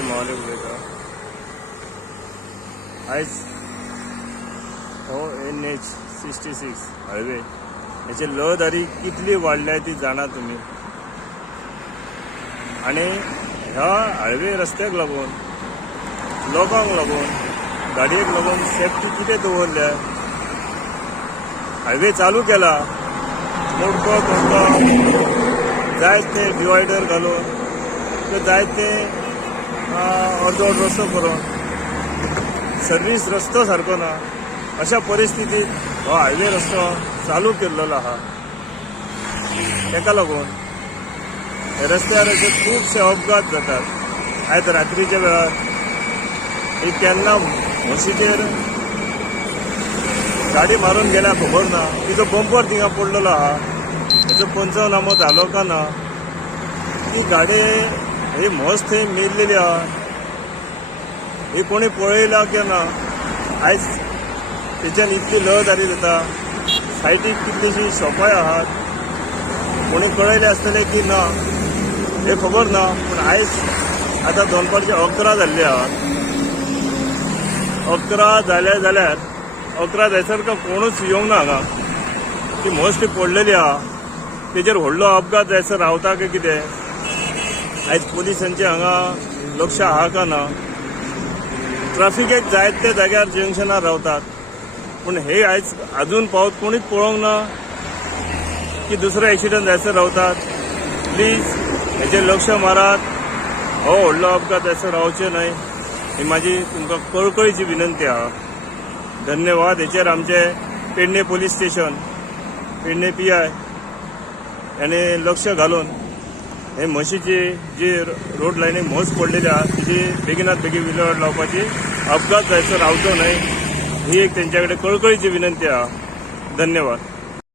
Oh, आहे मावले का। आयस हो N H sixty six highway याची लहदारी कितली वाडल्या ती जाणा तुम्ही। आणि ह्या हायवे रस्त्याक लागून लोकांक लागून गाडयेक लागून सेफ्टी कितें दवरल्या? हायवे चालू केला। मोडको जाय तें डिवायडर घालून जायते अर्दो अर्द रस्तो करून सर्वीस रस्तो सारको ना. अशा परिस्थितीत हो हायवे रस्तो चालू केल्लो आहा ताका लागून हे रस्त्यार अशे खुबशे अपघात जातात. आयज रात्रीच्या वेळार ही केन्ना म्हशीचेर गाडी मारून गेल्या खबर ना. तिचो बंपर थिंगा पडलेलो आहा ताचो पंचनामो जालो का ना. ती गाडी ही म्हस थंय मेल्लेली आहा ही कोणी पळयला की ना? आयज तेच्यान इतली आली जाता सायटीक कितलीशी शॉपाय आहात. कोणी कळयले आसतलें की ना? हे खबर ना? पूण आयज आतां दोनपारचे अकरा जाल्ले आहात. अकरा जाले जाल्यार अकरा जायसर का कोणूच येवंक ना हांगा ती मोस्टली ती पडलेली आहा तेजेर व्हडलो अपघात जायसर रावता काय कितें? आयज पुलिसांचे हांगा लक्ष आहा काय ना ट्राफिकेक त्या जाग्यार जंक्शनार रावतात. पूण हे आयज अजून पावत कोणीच पळोवंक ना की दुसरो एक्सिडंट जायसर रावतात. प्लीज हेचेर लक्ष मारात हो व्हडलो अपघात जायसर रावचे न्हय ही माझी तुमकां कळकळीची विनंती आहा. धन्यवाद हेचेर आमचे Pedne police station Pedne P I याने लक्ष घालून हे म्हशीची जी रोड लायनीक म्हस पडलेली आहा. तिची बेगिनात बेगीन विल्हेवाट लावपाची अपघात जायचो रावचो न्हय ही एक तेंच्या कडेन कळकळीची विनंती आहा. धन्यवाद.